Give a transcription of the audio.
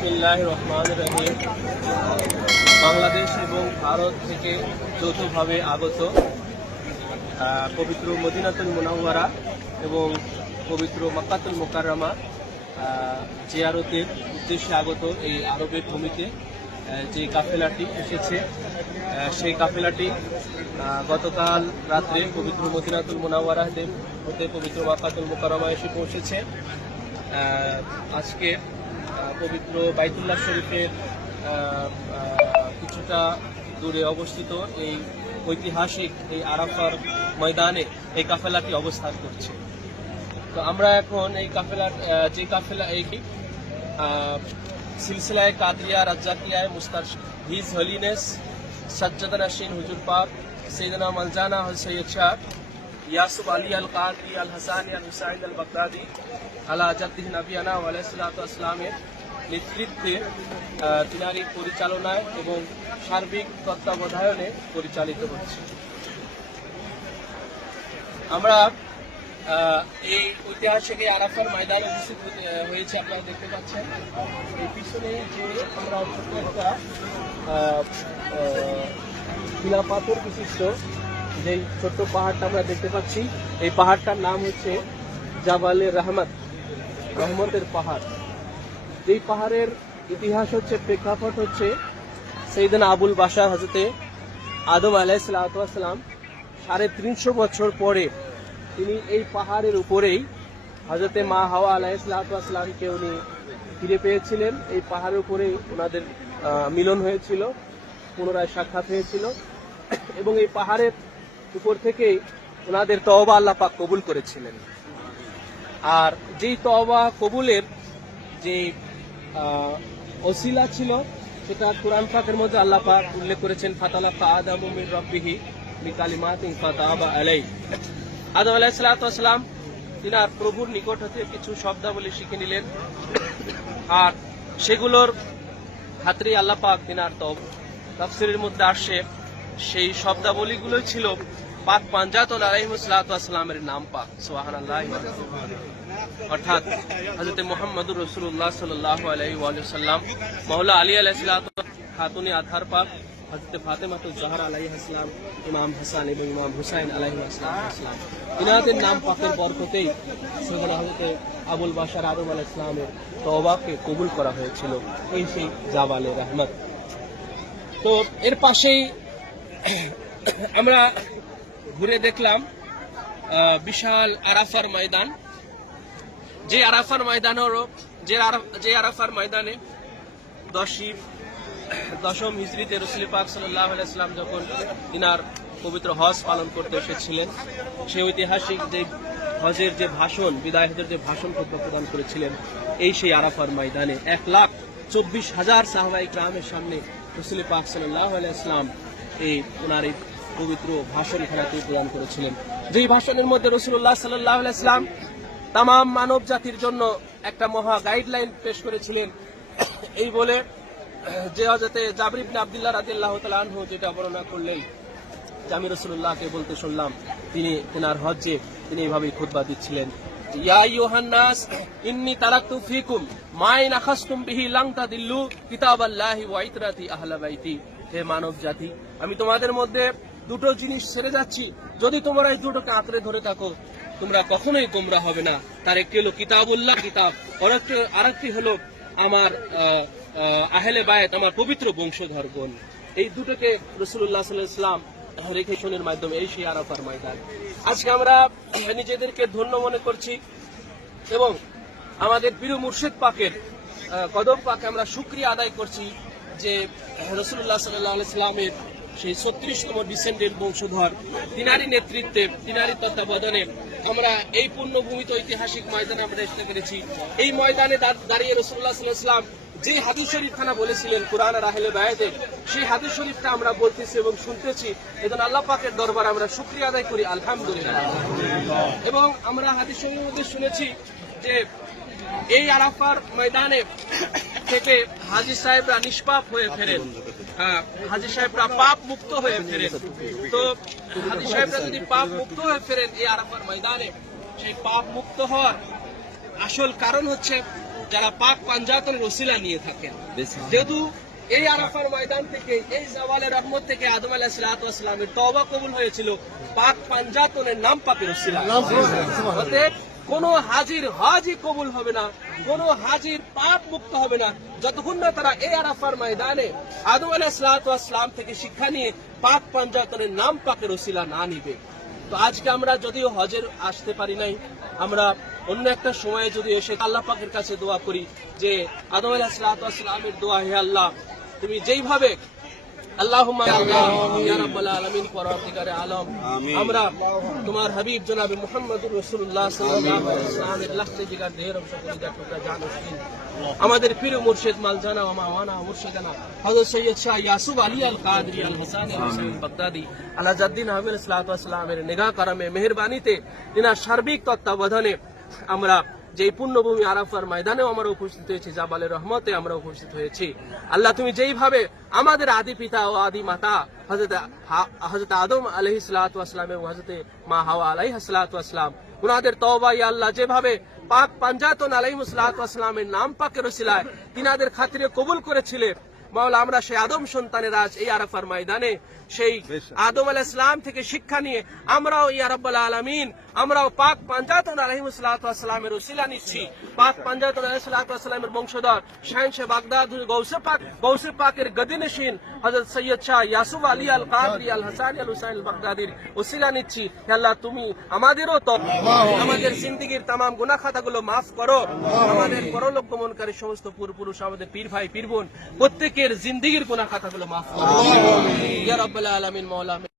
বিসমিল্লাহির রহমানির রহিম। বাংলাদেশ এবং ভারত থেকে যৌথভাবে আগত পবিত্র মদিনাতুল মুনাওয়ারা এবং পবিত্র মক্কাতুল মুকাররমা জিয়ারতের উদ্দেশ্যে আগত এই আরবের ভূমিতে যে কাফেলাটি এসেছে, সেই কাফেলাটি গতকাল রাত্রে পবিত্র মদিনাতুল মুনাওয়ারা হতে পবিত্র মক্কাতুল মুকাররমা এসে পৌঁছেছে। আজকে পবিত্র বাইতুল্লাহ শরীফের কিছুটা দূরে অবস্থিত এই ঐতিহাসিক এই আরাফার ময়দানে এই কাফেলাটি অবস্থান করছে। তো আমরা এখন এই কাফেলা এই সিলসিলায় কাদরিয়া রাজ্জাকিয়ায় মুস্তারশিদ হিজ হলিনেস সাজ্জাদ নাশিন হুজুর পাক সৈয়দনা মালজানা সৈয়দ শাহ ইয়াসুফ আলী আল কাদরি আল হাসানি আল হুসাইন আল বাগদাদি আলা জাদ্দিহ নবিয়ানা ওয়া আলাইহিস সালাতু ওয়াস সালামের নেতৃত্বে তিনারি পরিচালনায় এবং সার্বিক তত্ত্বাবধানে পরিচালিত হচ্ছে। আমরা এই ঐতিহাসিক এই আরাফার ময়দানে উপস্থিত হয়েছে, আপনারা দেখতে পাচ্ছেন এই পিছনে যে আমরা ছোট্ট একটা শিলা পাথর বিশিষ্ট যে ছোট্ট পাহাড়টা আমরা দেখতে পাচ্ছি, এই পাহাড়টার নাম হচ্ছে জাবালে রহমতের পাহাড়। এই পাহাড়ের ইতিহাস হচ্ছে, প্রেক্ষাপট হচ্ছে সৈয়দনা আবুল বাশার হযরতে আদম আলাইহিস সালাম 350 বছর পরে তিনি এই পাহাড়ের উপরেই হযরতে মা হাওয়া আলাইহিস সালামকে উনি ফিরে পেয়েছিলেন। এই পাহাড়ের উপরে ওনাদের মিলন হয়েছিল, পুনরায় সাক্ষাৎ হয়েছিল এবং এই পাহাড়ের উপর থেকে ওনাদের তওবা আল্লাহ পাক কবুল করেছিলেন। আর যেই তওবা কবুলের যে ওসিলা ছিল সেটা কোরআন পাকের মধ্যে আল্লাহ পাক উল্লেখ করেছেন, ফাতালাকা আদামু মির রাব্বিহি বিকালিমাতিন ফাতাবা আলাইহি। আদম আলাইহিস সালাম তিনার প্রভুর নিকট হতে কিছু শব্দাবলী শিখে নিলেন, আর সেগুলোর হাতরে আল্লাহ পাক তিনার তাফসীরের মধ্যে আসে সেই শব্দাবলীগুলোই ছিল পাক পাঞ্জাতুল আলাইহিস সালামের নাম পাক, সুবহানাল্লাহ। অর্থাৎ হযরত মুহাম্মদুর রাসূলুল্লাহ সাল্লাল্লাহু আলাইহি ওয়া সাল্লাম, মাওলা আলী আলাইহিস সালাম, খাতুনে আতহার পাক হযরত ফাতেমাতুজ জাহরা আলাইহিস সালাম, ইমাম হাসান এবং ইমাম হুসাইন আলাইহিস সালাম, ইনাদের নাম পাকের বরকতেই সেখানে হযরত আবুল বাশার আদম আলাইহিস সালামের তওবাকে কবুল করা হয়েছিল, এই সেই জাবালে রহমত। তো এর পাশেই আমরা ঘুরে দেখলাম বিশাল আরাফার ময়দান। যে আরাফার ময়দানে দশম হিজরিতে রাসূল পাক সাল্লাল্লাহু আলাইহি ওয়াসাল্লাম যখন তিনার পবিত্র হজ পালন করতে এসেছিলেন, সেই ঐতিহাসিক যে হজের যে ভাষণ, বিদায় হজের যে ভাষণ প্রদান করেছিলেন, এই সেই আরাফার ময়দানে 1,24,000 সাহাবায়ে কেরামের সামনে রাসূল পাক সাল্লাল্লাহু আলাইহি ওয়াসাল্লাম ওনার এই পবিত্র ভাষণ এখানে প্রদান করেছিলেন। যেই ভাষণের মধ্যে রাসূলুল্লাহ সাল্লাল্লাহু আলাইহি ওয়াসাল্লাম তাম মানব জাতির জন্য একটা মহা গাইডলাইন পেশ করেছিলেন, এই বলে যে হযরতে জাবির ইবনে আব্দুল্লাহ রাদিয়াল্লাহু তাআলা আনহু যেটা বর্ণনা করলেন যে আমি রাসূলুল্লাহকে বলতে শুনলাম, তিনার হজ্জে তিনি এইভাবেই খুতবা দিচ্ছিলেন, ইয়া আইয়ুহান নাস ইন্নী তারাকতু ফীকুম মা ইন আখাযতুম বিহি লান তাদিল্লু কিতাবাল্লাহি ওয়া ইতরাতি আহলা বাইতি। হে মানব জাতি, আমি তোমাদের মধ্যে দুটো জিনিস ছেড়ে যাচ্ছি, যদি তোমরা এই দুটোকে আঁকড়ে ধরে থাকো তোমরা কখনোই গোমরাহ হবে না। তার একটি হলো কিতাবুল্লাহ কিতাব, আরেকটি হলো আমার আহলে বায়ত, আমার পবিত্র বংশধরগণ। এই দুটোকে রাসূলুল্লাহ সাল্লাল্লাহু আলাইহি ওয়াসাল্লাম রেখে শোনের মাধ্যমে এই সেই আরাফার ময়দান। আজকে আমরা নিজেদেরকে ধন্য মনে করছি এবং আমাদের প্রিয় মুর্শিদ পাকের কদম পাকে আমরা শুকরিয়া আদায় করছি যে রাসূলুল্লাহ সাল্লাল্লাহু আলাইহি ওয়াসাল্লামের সেই 36তম ডিসেন্ডেন্ট বংশধর, তিনারই নেতৃত্বে, তিনারই তত্ত্বাবধানে আমরা এই পুণ্যভূমিত ঐতিহাসিক ময়দানে আমরা আসতে পেরেছি। এই ময়দানে দাঁড়িয়ে রাসূলুল্লাহ সাল্লাল্লাহু আলাইহি ওয়াসাল্লাম যে হাদিস শরীফ খানা বলেছিলেন কোরআন আর আহলে বায়াতের, সেই হাদিস শরীফটা আমরা বলতেছি এবং শুনতেছি। এজন্য আল্লাহ পাকের দরবারে আমরা শুকরিয়া আদায় করি, আলহামদুলিল্লাহ। এবং আমরা হাদিস শরীফের মধ্যে শুনেছি যে এই আরাফার ময়দানে থেকে হাজী সাহেবরা নিষ্পাপ হয়ে ফেরেন, হাজী সাহেবরা পাপ মুক্ত হয়ে ফেরেন। তো হাজী সাহেবরা যদি পাপ মুক্ত হয়ে ফেরেন এই আরাফার ময়দানে, সেই পাপ মুক্ত হওয়ার আসল কারণ হচ্ছে যারা পাক পাঞ্জাতনের ওসিলা নিয়ে থাকেন। যেহেতু এই আরাফার ময়দান থেকে, এই জাওয়ালের রহমত থেকে আদম আলাইহিস সালাতু ওয়াস সালামের তওবা কবুল হয়েছিল পাক পাঞ্জাতনের নাম পাকের ওসিলা। অতএব কোন হাজির হজই কবুল হবে না, কোন হাজির পাপ মুক্ত হবে না যতক্ষণ না তারা এই আরাফার ময়দানে আদম আলাইহিস সালাতু ওয়াস সালাম থেকে শিক্ষা নিয়ে পাক পাঞ্জাতনের নাম পাকের ওসিলা না নিবে। তো আজকে আমরা যদিও হজের আসতে পারি নাই, আমরা অন্য একটা সময়ে যদি এসে আল্লাহ পাকের কাছে দোয়া করি যে আদম আলাইহিস সালাতু ওয়াস সালামের দোয়া, হে আল্লাহ তুমি যেইভাবে আল্লাহুম্মা ইয়া রাব্বাল আলামিন পরওয়ারদিগারে আলম, আমরা তোমার হাবিব জনাবে মুহাম্মদুর রাসূলুল্লাহ সাল্লাল্লাহু আলাইহি ওয়াসাল্লামের লাখে জিগার দেহের অংশ কলিজা টুকরা জান উসকিন আমাদের পীর মুর্শিদ মালজানা ওয়া মাওয়ানা মুর্শিদানা হযরত সৈয়দ শাহ ইয়াসুফ আলী আল কাদরি আল হাসানী আল হুসাইন বাগদাদি আলা জাদ্দিন আহমদ সাল্লাল্লাহু আলাইহি ওয়াসাল্লামের নিগাহ কারামে মেহেরবানিতে তিনার সার্বিক তত্ত্বাবধানে আমরা যে পুণ্যভূমি আরাফার ময়দানেও আমরা উপস্থিত হয়েছি, জাবালের রহমতে আমরা উপস্থিত হয়েছি। আল্লাহ তুমি যেইভাবে আমাদের আদি পিতা ও আদি মাতা হযরত আদম আলাইহিস সালাতু ওয়াস সালাম এবং হযরত মা হাওয়া আলাইহিস সালাতু ওয়াস সালাম উনাদের তওবা ইয়া আল্লাহ যেভাবে পাক পাঞ্জাতন আলাইহিস সালাতু ওয়াস সালামের নাম পাকের ওসিলায় তিনাদের খাতিরে কবুল করেছিলেন, মাওলা আমরা সেই আদম সন্তানের আজ এই আরাফার ময়দানে সেই আদম আলাইহিস সালাম থেকে শিক্ষা নিয়ে আমরাও ইয়া রাব্বাল আলামিন আমরাও পাক পাঞ্জাতন আলাইহিস সালাতু ওয়াস সালামের ওসিলা নিচ্ছি। পাক পাঞ্জাতন আলাইহিস সালাতু ওয়াস সালামের বংশধর শাহেনশাহ বাগদাদ গৌসে পাকের গদিনশীন হযরত সৈয়দ শাহ ইয়াসুফ আলী আল কাদরি আল হাসানী আল হুসাইন আল বাগদাদির ওসিলা নিচ্ছি। হে আল্লাহ তুমি আমাদেরও তো আমাদের জিন্দেগীর तमाम গুনাহ খাতাগুলো maaf করো, আমাদের পরলোক গমনকারী সমস্ত পূর্বপুরুষ আমাদের পীর ভাই পীর বোন প্রত্যেকের জিন্দেগীর গুনাহ খাতাগুলো maaf করো ইয়া রাব্বাল আলামিন। মাওলা